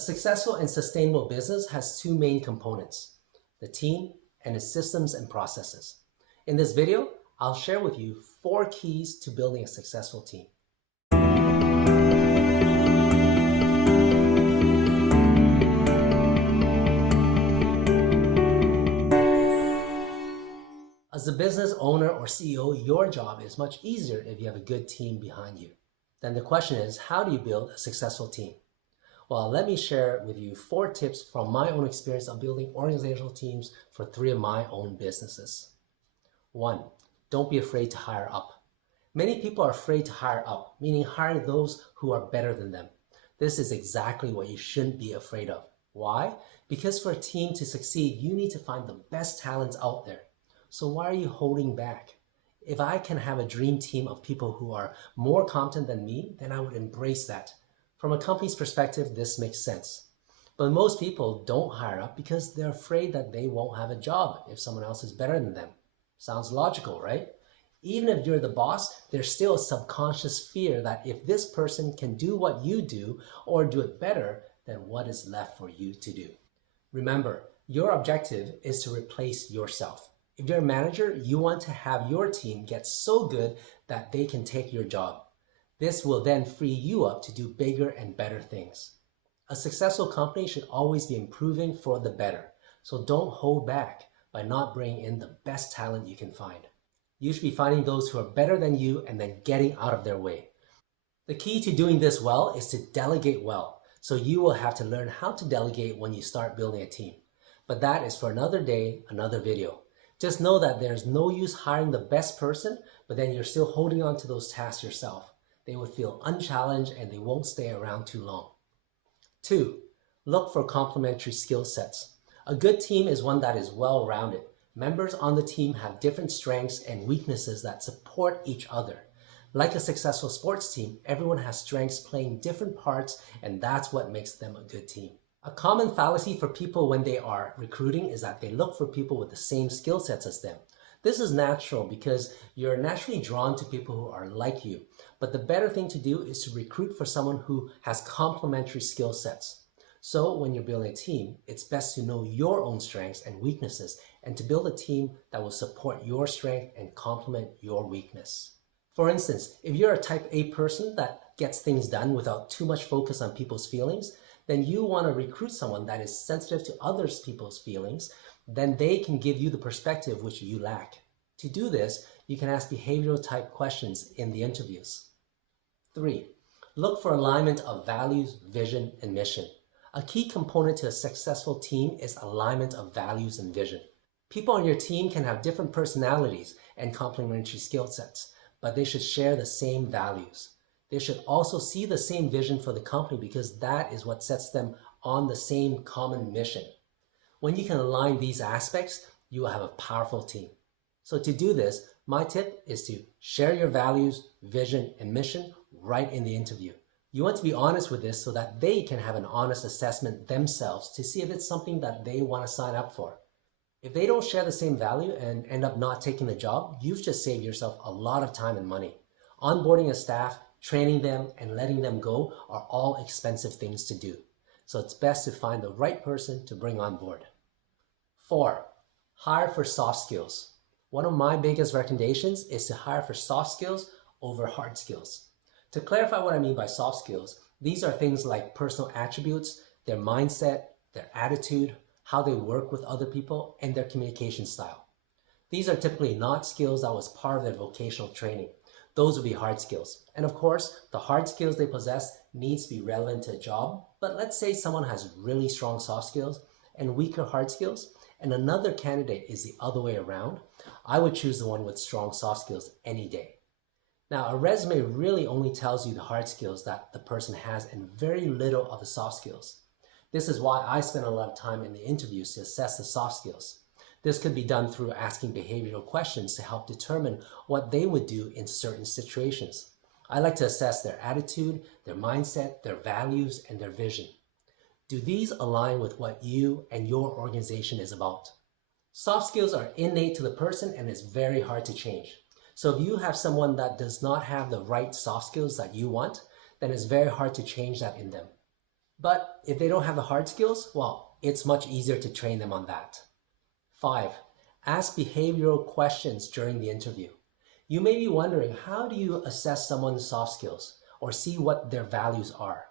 A successful and sustainable business has two main components, the team and its systems and processes. In this video, I'll share with you 4 keys to building a successful team. As a business owner or CEO, your job is much easier if you have a good team behind you. Then the question is, how do you build a successful team? Well, let me share with you 4 tips from my own experience of building organizational teams for 3 of my own businesses. 1. Don't be afraid to hire up. Many people are afraid to hire up, meaning hire those who are better than them. This is exactly what you shouldn't be afraid of. Why? Because for a team to succeed, you need to find the best talents out there. So why are you holding back? If I can have a dream team of people who are more competent than me, then I would embrace that. From a company's perspective, this makes sense. But most people don't hire up because they're afraid that they won't have a job if someone else is better than them. Sounds logical, right? Even if you're the boss, there's still a subconscious fear that if this person can do what you do or do it better, then what is left for you to do? Remember, your objective is to replace yourself. If you're a manager, you want to have your team get so good that they can take your job. This will then free you up to do bigger and better things. A successful company should always be improving for the better. So don't hold back by not bringing in the best talent you can find. You should be finding those who are better than you and then getting out of their way. The key to doing this well is to delegate well. So you will have to learn how to delegate when you start building a team. But that is for another day, another video. Just know that there's no use hiring the best person, but then you're still holding on to those tasks yourself. They would feel unchallenged and they won't stay around too long. 2. Look for complementary skill sets. A good team is one that is well-rounded. Members on the team have different strengths and weaknesses that support each other. Like a successful sports team, everyone has strengths playing different parts, and that's what makes them a good team. A common fallacy for people when they are recruiting is that they look for people with the same skill sets as them. This is natural because you're naturally drawn to people who are like you. But the better thing to do is to recruit for someone who has complementary skill sets. So when you're building a team, it's best to know your own strengths and weaknesses and to build a team that will support your strength and complement your weakness. For instance, if you're a type A person that gets things done without too much focus on people's feelings, then you want to recruit someone that is sensitive to other people's feelings. Then they can give you the perspective which you lack. To do this, you can ask behavioral type questions in the interviews. 3. Look for alignment of values, vision, and mission. A key component to a successful team is alignment of values and vision. People on your team can have different personalities and complementary skill sets, but they should share the same values. They should also see the same vision for the company because that is what sets them on the same common mission. When you can align these aspects, you will have a powerful team. So to do this, my tip is to share your values, vision, and mission right in the interview. You want to be honest with this so that they can have an honest assessment themselves to see if it's something that they want to sign up for. If they don't share the same value and end up not taking the job, you've just saved yourself a lot of time and money. Onboarding a staff, training them, and letting them go are all expensive things to do. So it's best to find the right person to bring on board. 4. Hire for soft skills. One of my biggest recommendations is to hire for soft skills over hard skills. To clarify what I mean by soft skills, these are things like personal attributes, their mindset, their attitude, how they work with other people, and their communication style. These are typically not skills that was part of their vocational training. Those would be hard skills. And of course, the hard skills they possess needs to be relevant to a job. But let's say someone has really strong soft skills and weaker hard skills, and another candidate is the other way around. I would choose the one with strong soft skills any day. Now, a resume really only tells you the hard skills that the person has and very little of the soft skills. This is why I spend a lot of time in the interviews to assess the soft skills. This could be done through asking behavioral questions to help determine what they would do in certain situations. I like to assess their attitude, their mindset, their values, and their vision. Do these align with what you and your organization is about? Soft skills are innate to the person and it's very hard to change. So if you have someone that does not have the right soft skills that you want, then it's very hard to change that in them. But if they don't have the hard skills, well, it's much easier to train them on that. 5. Ask behavioral questions during the interview. You may be wondering, how do you assess someone's soft skills or see what their values are?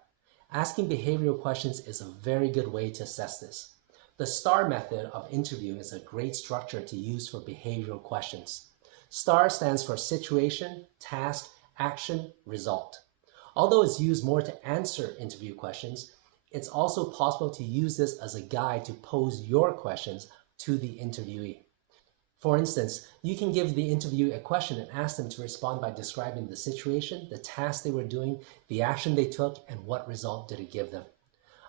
Asking behavioral questions is a very good way to assess this. The STAR method of interviewing is a great structure to use for behavioral questions. STAR stands for situation, task, action, result. Although it's used more to answer interview questions, it's also possible to use this as a guide to pose your questions to the interviewee. For instance, you can give the interview a question and ask them to respond by describing the situation, the task they were doing, the action they took, and what result did it give them.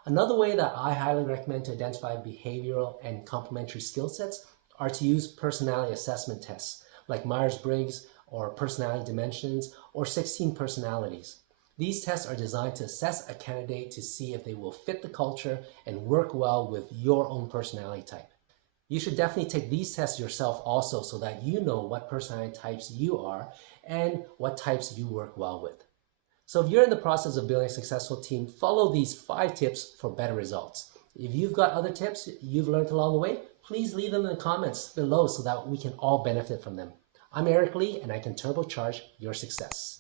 Another way that I highly recommend to identify behavioral and complementary skill sets are to use personality assessment tests like Myers-Briggs or personality dimensions or 16 personalities. These tests are designed to assess a candidate to see if they will fit the culture and work well with your own personality type. You should definitely take these tests yourself also so that you know what personality types you are and what types you work well with. So if you're in the process of building a successful team, follow these 5 tips for better results. If you've got other tips you've learned along the way, please leave them in the comments below so that we can all benefit from them. I'm Eric Lee, and I can turbocharge your success.